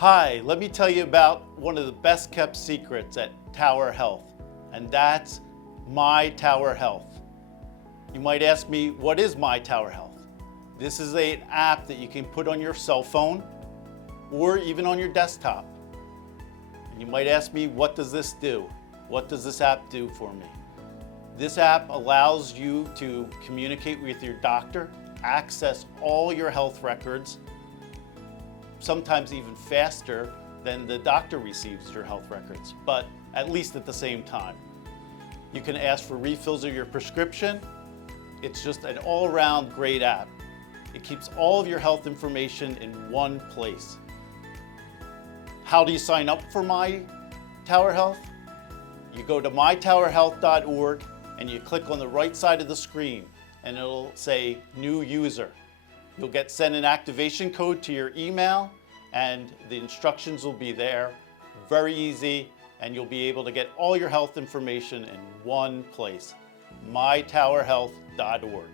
Hi, let me tell you about one of the best kept secrets at Tower Health, and that's MyTowerHealth. You might ask me, what is MyTowerHealth? This is an app that you can put on your cell phone or even on your desktop. And you might ask me, what does this do? What does this app do for me? This app allows you to communicate with your doctor, access all your health records, sometimes even faster than the doctor receives your health records, but at least at the same time. You can ask for refills of your prescription. It's just an all-around great app. It keeps all of your health information in one place. How do you sign up for MyTowerHealth? You go to mytowerhealth.org and you click on the right side of the screen and it'll say new user. You'll get sent an activation code to your email and the instructions will be there. Very easy, and you'll be able to get all your health information in one place. mytowerhealth.org.